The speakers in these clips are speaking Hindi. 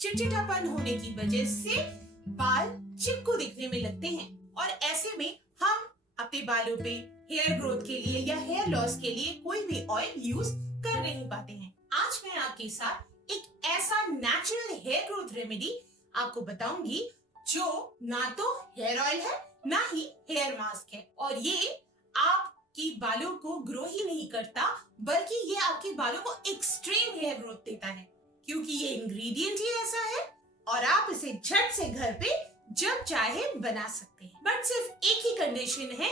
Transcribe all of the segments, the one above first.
चिड़चिड़ापन होने की वजह से बाल चिपकू दिखने में लगते हैं और ऐसे में हम अपने बालों पे हेयर ग्रोथ के लिए या हेयर लॉस के लिए कोई भी ऑयल यूज कर नहीं पाते हैं। आज मैं आपके साथ एक ऐसा नेचुरल हेयर ग्रोथ रेमेडी आपको बताऊंगी जो ना तो हेयर ऑयल है ना ही हेयर मास्क है और ये आपकी बालों को ग्रो ही नहीं करता बल्कि ये आपके बालों को एक्सट्रीम हेयर ग्रोथ देता है क्योंकि ये इंग्रेडिएंट ही ऐसा है और आप इसे झट से घर पे जब चाहे बना सकते हैं। बट सिर्फ एक ही कंडीशन है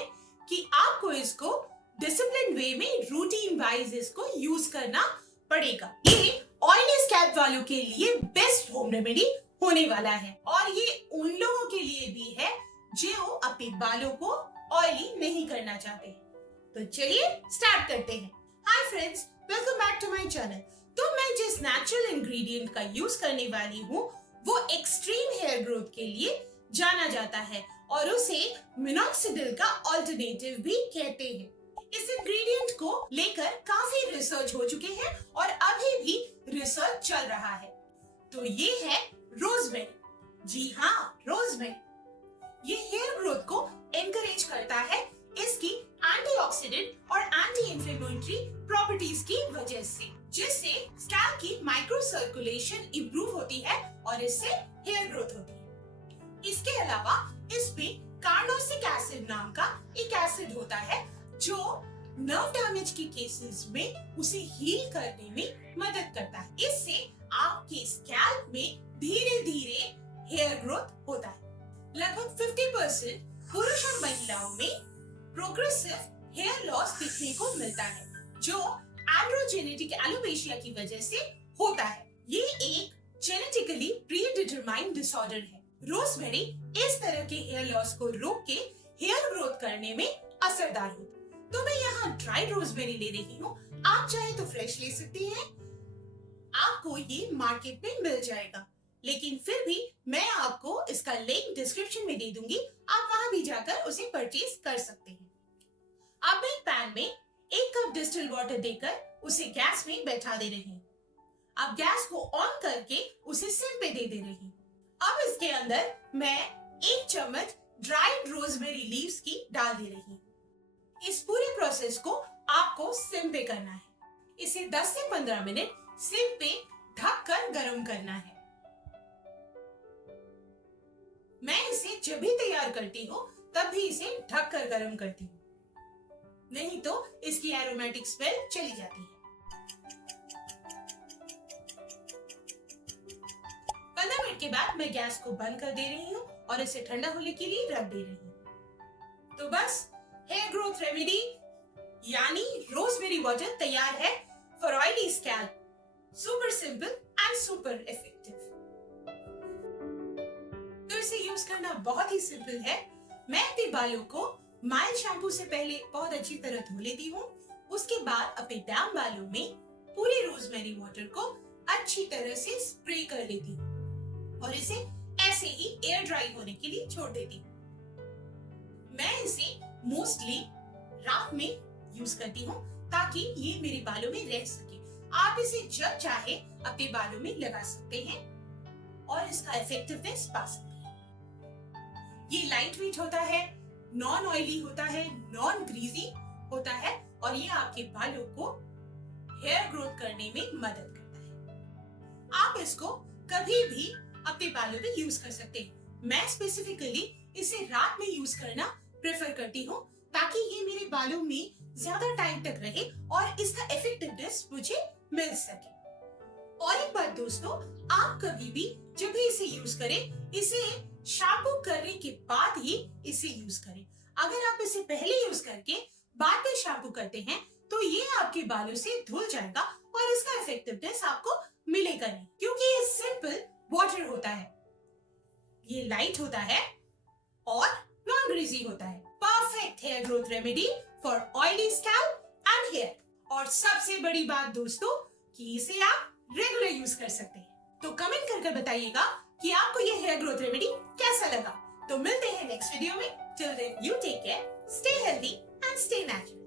कि आपको इसको डिसिप्लिन वे में रूटीन वाइज इसको यूज करना पड़ेगा। ये ऑयली स्कैल्प वालों के लिए बेस्ट होम रेमेडी होने वाला है और ये उन लोगों के लिए भी है जो अपने बालों को ऑयली नहीं करना चाहते। तो चलिए स्टार्ट करते हैं। Hi friends, welcome back to my channel. तो मैं जिस नेचुरल इंग्रेडिएंट का यूज करने वाली हूँ वो एक्सट्रीम हेयर ग्रोथ के लिए जाना जाता है और उसे मिनॉक्सिडिल का अल्टरनेटिव भी कहते हैं। इस इंग्रेडिएंट को लेकर काफी रिसर्च हो चुके हैं और अभी भी रिसर्च चल रहा है। तो ये है रोजमेरी। जी हाँ, रोजमेरी। ये हेयर ग्रोथ को एनकरेज करता है इसकी एंटीऑक्सीडेंट और एंटी इंफ्लेमेटरी प्रॉपर्टीज की वजह से, जिससे स्कैल्प की माइक्रो सर्कुलेशन इंप्रूव होती है और इससे हेयर ग्रोथ होती है। इसके अलावा इसमें कार्नोसिक एसिड नाम का एक एसिड होता है जो नर्व डैमेज के केसेस में उसे हील करने में मदद करता है। इससे आपके स्कैल्प में धीरे धीरे हेयर ग्रोथ होता है। लगभग 50% पुरुष और महिलाओं में प्रोग्रेसिव हेयर लॉस देखने को मिलता है जो एंड्रोजेनेटिक एलोपेशिया की वजह से होता है। ये एक जेनेटिकली प्रीडिटरमाइंड डिसऑर्डर है। रोजमेरी इस तरह के हेयर लॉस को रोक के हेयर ग्रोथ करने में असरदार होता है। तो मैं यहाँ ड्राइड रोजमेरी ले रही हूँ, आप चाहे तो फ्रेश ले सकते हैं। आपको ये मार्केट में मिल जाएगा, लेकिन फिर भी मैं आपको इसका लिंक डिस्क्रिप्शन में दे दूंगी, आप वहां भी जाकर उसे परचेज कर सकते हैं। अब मैं एक पैन में 1 कप डिस्टिल्ड वाटर देकर उसे गैस में बैठा दे रही हूँ। अब गैस को ऑन करके उसे सिम पे दे रही हूँ। अब इसके अंदर मैं 1 चम्मच ड्राइड रोजमेरी लीव्स की डाल दे रही हूँ। इस पूरे प्रोसेस को आपको सिम पे करना है। इसे 10 से 15 मिनट सिम पे ढक कर गर्म करना है। मैं इसे जब भी तैयार करती हूँ तब भी इसे ढक कर गर्म करती हूँ, नहीं तो इसकी एरोमेटिक स्मेल चली जाती है। 15 मिनट के बाद मैं गैस को बंद कर दे रही हूँ और इसे ठंडा होने के लिए रख दे रही हूँ। तो बस हेयर ग्रोथ रेमेडी यानी रोजमेरी वाटर तैयार है for oily scalp. Super simple and super effective. तो इसे यूज करना बहुत ही सिंपल है। मैं अपने बालों को माइल्ड शैम्पू से पहले बहुत अच्छी तरह धो लेती हूँ। उसके बाद अपने डैम बालों में पूरे रोजमेरी वाटर को अच्छी तरह से स्प्रे कर लेती हूँ और इसे ऐसे ही एयर ड्राई होने के लिए छोड़ देती हूँ। मैं इसे मोस्टली रात में यूज करती हूँ ताकि ये मेरे बालों में रह सके। आप इसे जब चाहे अपने बालों में लगा सकते हैं और इसका इफेक्टिवनेस पा सकते हैं। ये लाइट वेट होता है, नॉन ऑयली होता है, नॉन ग्रीजी होता है और ये आपके बालों को हेयर ग्रोथ करने में मदद करता है। आप इसको कभी भी अपने बालों में यूज कर सकते हैं। मैं स्पेसिफिकली इसे रात में यूज करना प्रेफर करती हूँ ताकि ये मेरे बालों में ज्यादा टाइम तक रहे और इसका इफेक्टिवनेस मुझे मिल सके। और एक बात दोस्तों, आप कभी भी जब भी इसे यूज करें, इसे शैम्पू करने के बाद ही इसे यूज करें। अगर आप इसे पहले यूज करके बाद में शैम्पू करते हैं तो ये आपके बालों से धुल जाएगा और इसका इफेक्टिवनेस आपको मिलेगा नहीं, क्योंकि ये सिंपल वाटर होता है, ये लाइट होता है और नॉन ग्रीजी होता है। Perfect hair growth remedy for oily scalp and hair. और सबसे बड़ी बात दोस्तों कि इसे आप रेगुलर यूज कर सकते हैं। तो कमेंट करके बताइएगा कि आपको ये हेयर ग्रोथ रेमेडी कैसा लगा। तो मिलते हैं नेक्स्ट वीडियो में। Till then you take care, stay healthy and stay natural.